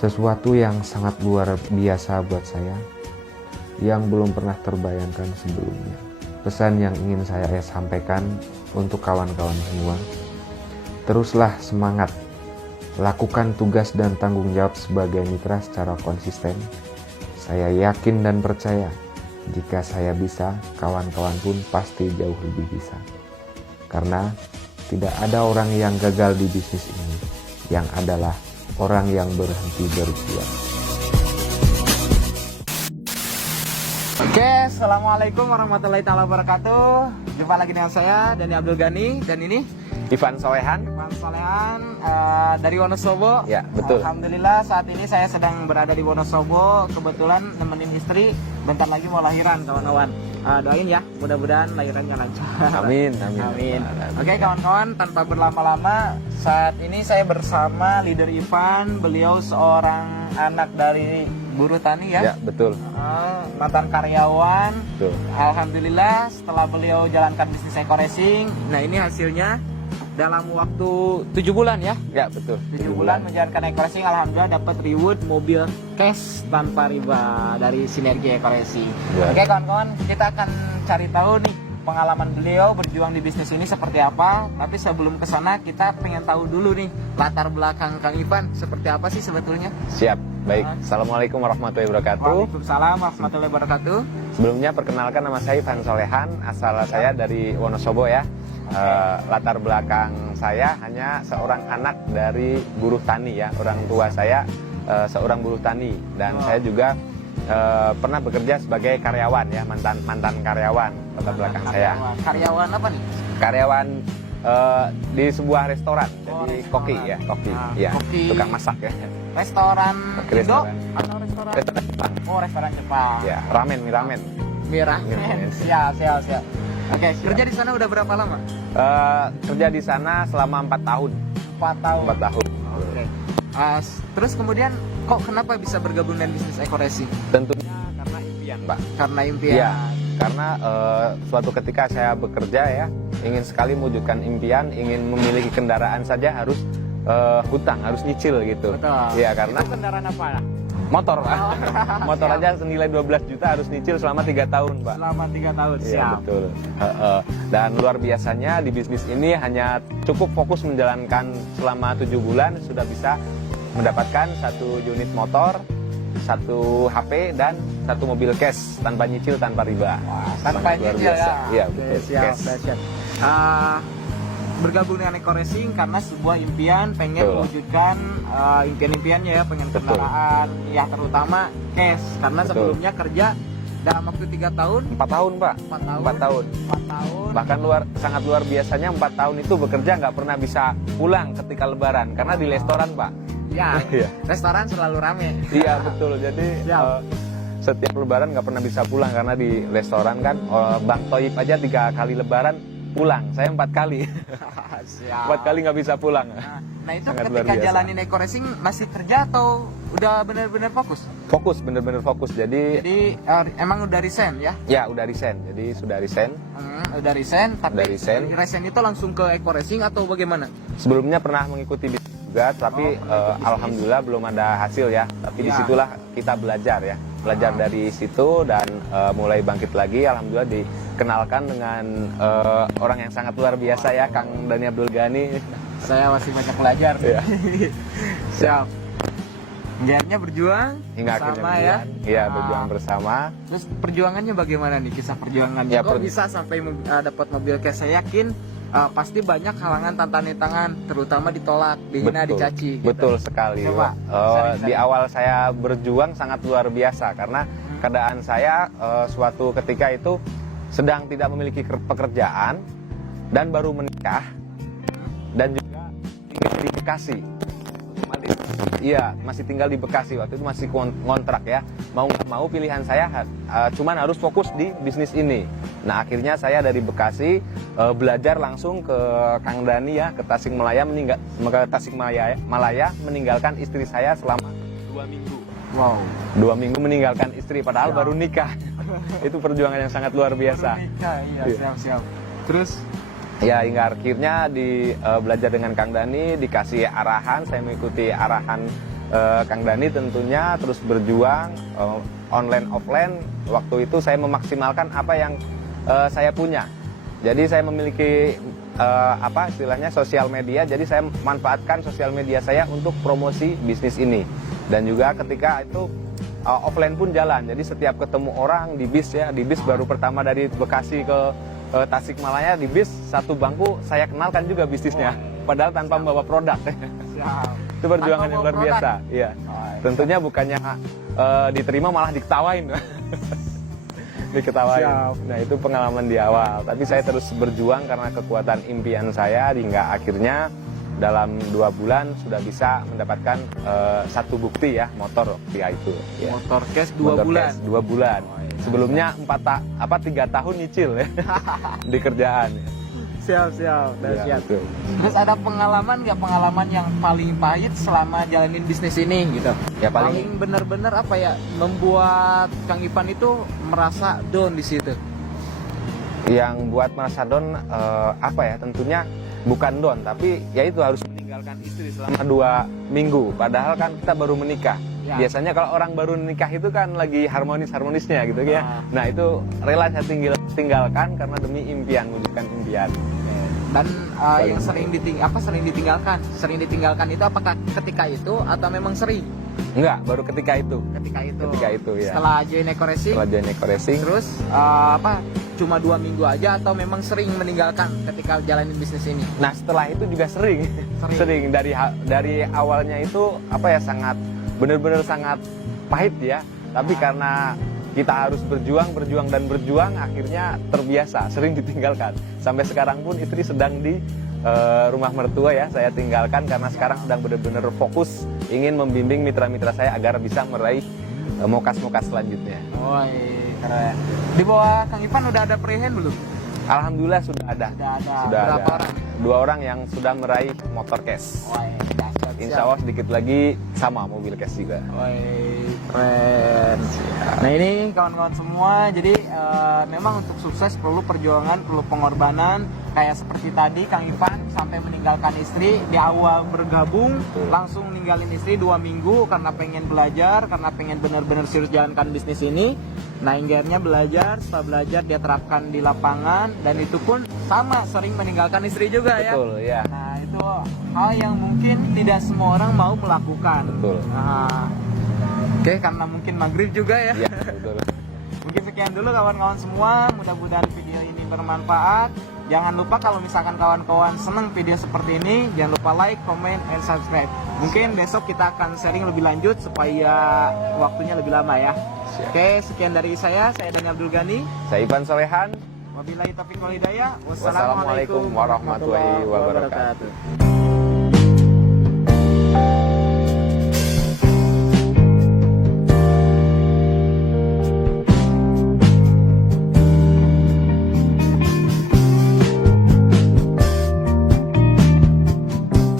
Sesuatu yang sangat luar biasa buat saya, yang belum pernah terbayangkan sebelumnya. Pesan yang ingin saya sampaikan untuk kawan-kawan semua, teruslah semangat, lakukan tugas dan tanggung jawab sebagai mitra secara konsisten. Saya yakin dan percaya, jika saya bisa, kawan-kawan pun pasti jauh lebih bisa. Karena tidak ada orang yang gagal di bisnis ini, yang adalah orang yang berhenti berjuang. Oke, assalamualaikum warahmatullahi wabarakatuh. Jumpa lagi dengan saya Dani Abdul Ghani, dan ini Ivan Solehan. Dari Wonosobo. Ya, betul. Alhamdulillah saat ini saya sedang berada di Wonosobo. Kebetulan nemenin istri, bentar lagi mau lahiran, kawan-kawan. Doain ya, mudah-mudahan lahirannya lancar. Amin, Amin. Oke, kawan-kawan, tanpa berlama-lama, saat ini saya bersama leader Ivan. Beliau seorang anak dari buruh tani ya. Ya, betul. Mantan karyawan. Betul. Alhamdulillah setelah beliau jalankan bisnis Eko Racing, nah ini hasilnya dalam waktu 7 bulan ya. Ya, betul. 7 bulan menjalankan Eko Racing, alhamdulillah dapat reward mobil cash tanpa riba dari Sinergi Eko Racing. Ya. Oke kawan-kawan, kita akan cari tahu nih pengalaman beliau berjuang di bisnis ini seperti apa. Tapi sebelum ke sana kita pengen tahu dulu nih latar belakang Kang Ivan seperti apa sih sebetulnya. Siap. Baik. Assalamualaikum warahmatullahi wabarakatuh. Waalaikumsalam warahmatullahi wabarakatuh. Sebelumnya perkenalkan, nama saya Ivan Solehan, asal saya dari Wonosobo ya. Latar belakang saya hanya seorang anak dari buruh tani ya. Orang tua saya seorang buruh tani, dan saya juga pernah bekerja sebagai karyawan ya, mantan karyawan latar belakang saya. Karyawan apa nih? Karyawan di sebuah restoran, jadi restoran. koki ya, koki, ya, koki. tukang masak ya. Restoran Indo Restoran. atau restoran? Restoran Jepang. Oh, restoran Jepang. Ya, ramen, mie ramen. Merah. Yes. Siap. Oke, kerja di sana udah berapa lama? Kerja di sana selama 4 tahun. 4 tahun. 4 tahun. Oke. Terus kemudian kok kenapa bisa bergabung dengan bisnis Eko Racing? Tentunya karena impian, Mbak. Karena impian. Iya, karena suatu ketika saya bekerja ya, ingin sekali mewujudkan impian, ingin memiliki kendaraan saja harus hutang, harus nyicil gitu. Betul. Iya, karena Itu kendaraan apa? motor, Pak. Motor Siap. aja senilai 12 juta harus nyicil selama 3 tahun, Pak. Selama 3 tahun. Iya, Siap. betul. Dan luar biasanya di bisnis ini hanya cukup fokus menjalankan selama 7 bulan sudah bisa mendapatkan 1 unit motor, 1 HP, dan 1 mobil cash tanpa nyicil, tanpa riba. Tanpa Sangat luar nyicil biasa. ya. Iya, Oke, betul. siap, Cash. siap. Bergabung dengan Eko Racing karena sebuah impian, pengen Betul. mewujudkan impian-impiannya ya, pengen Betul. kendaraan, ya terutama cash. Karena Betul. sebelumnya kerja dalam waktu 3 tahun, 4 tahun, Pak. 4 tahun, 4 tahun. 4 tahun. Bahkan sangat luar biasanya 4 tahun itu bekerja nggak pernah bisa pulang ketika lebaran karena di restoran, Pak. Ya, Iya. restoran selalu rame. Iya, betul. Jadi Siap. setiap lebaran nggak pernah bisa pulang karena di restoran kan. Bang Toib aja 3 kali lebaran pulang, saya 4 kali. Siap. 4 kali nggak bisa pulang. Nah itu Sangat luar ketika biasa. jalanin Eko Racing masih kerja atau udah benar-benar fokus? Fokus, bener-bener fokus. Jadi Emang udah resign ya? ya udah resign. Jadi sudah resign. Udah resign, tapi Udah resign. resign itu langsung ke Eko Racing atau bagaimana? Sebelumnya pernah mengikuti bisnis juga, tapi alhamdulillah belum ada hasil ya. Tapi Ya. disitulah kita belajar ya, belajar dari situ dan mulai bangkit lagi. Alhamdulillah dikenalkan dengan orang yang sangat luar biasa ya, Kang Dani Abdul Ghani. Saya masih banyak belajar. Iya. Siap. Akhirnya berjuang Hingga akhirnya bersama ya. Iya, berjuang bersama. Terus perjuangannya bagaimana nih, kisah perjuangannya? Ya, Kok bisa sampai dapat mobil cash? Saya yakin pasti banyak halangan, tantangan, terutama ditolak, dihina, dicaci. Gitu. Betul sekali. Coba, Di sharing. awal saya berjuang sangat luar biasa karena keadaan saya suatu ketika itu sedang tidak memiliki pekerjaan dan baru menikah dan juga tinggal di Bekasi. Iya, masih tinggal di Bekasi, waktu itu masih ngontrak ya. Mau nggak mau pilihan saya cuman harus fokus di bisnis ini. Nah akhirnya saya dari Bekasi belajar langsung ke Kang Dani ya, ke Tasikmalaya, Malaya, meninggalkan istri saya selama 2 minggu. Wow. 2 minggu meninggalkan istri padahal baru nikah. Itu perjuangan yang sangat luar biasa. Iya, siap. Terus Ya hingga akhirnya belajar dengan Kang Dani, dikasih arahan, saya mengikuti arahan Kang Dani tentunya terus berjuang online offline. Waktu itu saya memaksimalkan apa yang saya punya. Jadi saya memiliki istilahnya sosial media. Jadi saya manfaatkan sosial media saya untuk promosi bisnis ini. Dan juga ketika itu offline pun jalan. Jadi setiap ketemu orang di bis ya, di bis baru pertama dari Bekasi ke Tasikmalaya, di bis satu bangku saya kenalkan juga bisnisnya. Padahal tanpa membawa produk. Siap. Itu perjuangan Tanpa yang bawa luar biasa. Iya. Tentunya bukannya diterima malah diketawain. Diketawain. Siap. Nah, itu pengalaman di awal. Tapi saya terus berjuang karena kekuatan impian saya hingga akhirnya dalam 2 bulan sudah bisa mendapatkan satu bukti ya, motor via itu. Ya. Motor cash 2 bulan. Cash 2 bulan. Sebelumnya 3 tahun nyicil ya di kerjaan. Ya. Siap. Ya, betul. Terus ada pengalaman yang paling pahit selama jalanin bisnis ini gitu? Ya, paling bener-bener apa ya, membuat Kang Ivan itu merasa down di situ. Yang buat merasa down tentunya bukan down, tapi ya itu harus meninggalkan istri selama 2 minggu. Padahal kan kita baru menikah. Ya. Biasanya kalau orang baru nikah itu kan lagi harmonisnya gitu ya. Nah, itu rela saya tinggalkan karena demi impian, wujudkan impian. Dan yang sering ditinggalkan itu apakah ketika itu atau memang sering? Enggak, baru ketika itu. Ketika itu ya. Setelah join Eco Racing. Terus cuma 2 minggu aja atau memang sering meninggalkan ketika jalanin bisnis ini? Nah, setelah itu juga sering. Sering dari awalnya itu benar-benar sangat pahit ya. Tapi karena kita harus berjuang, akhirnya terbiasa, sering ditinggalkan. Sampai sekarang pun istri sedang di rumah mertua ya, saya tinggalkan karena sekarang sedang benar-benar fokus ingin membimbing mitra-mitra saya agar bisa meraih mokas-mokas selanjutnya. Keren. Di bawah Kang Ivan udah ada pre-hand belum? Alhamdulillah sudah ada. Berapa orang? 2 orang yang sudah meraih motor cash. Insya Allah sedikit lagi sama mobil cash juga. Keren. Nah, ini kawan-kawan semua, jadi memang untuk sukses perlu perjuangan, perlu pengorbanan. Kayak seperti tadi Kang Ivan sampai meninggalkan istri, di awal bergabung langsung ninggalin istri 2 minggu karena pengen belajar, karena pengen benar-benar serius jalankan bisnis ini. Nah, akhirnya belajar, setelah belajar dia terapkan di lapangan, dan itu pun sama, sering meninggalkan istri juga. Betul, ya. Nah, itu hal yang mungkin tidak semua orang mau melakukan. Betul. Nah, oke, karena mungkin maghrib juga ya. Iya, betul. Mungkin sekian dulu kawan-kawan semua, mudah-mudahan video ini bermanfaat. Jangan lupa kalau misalkan kawan-kawan senang video seperti ini, jangan lupa like, comment, and subscribe. Mungkin besok kita akan sharing lebih lanjut supaya waktunya lebih lama ya. Siap. Oke, sekian dari saya Dani Abdul Ghani. Saya Ivan Solehan. Wabillahi taufiq wal hidayah. Wassalamualaikum warahmatullahi wabarakatuh.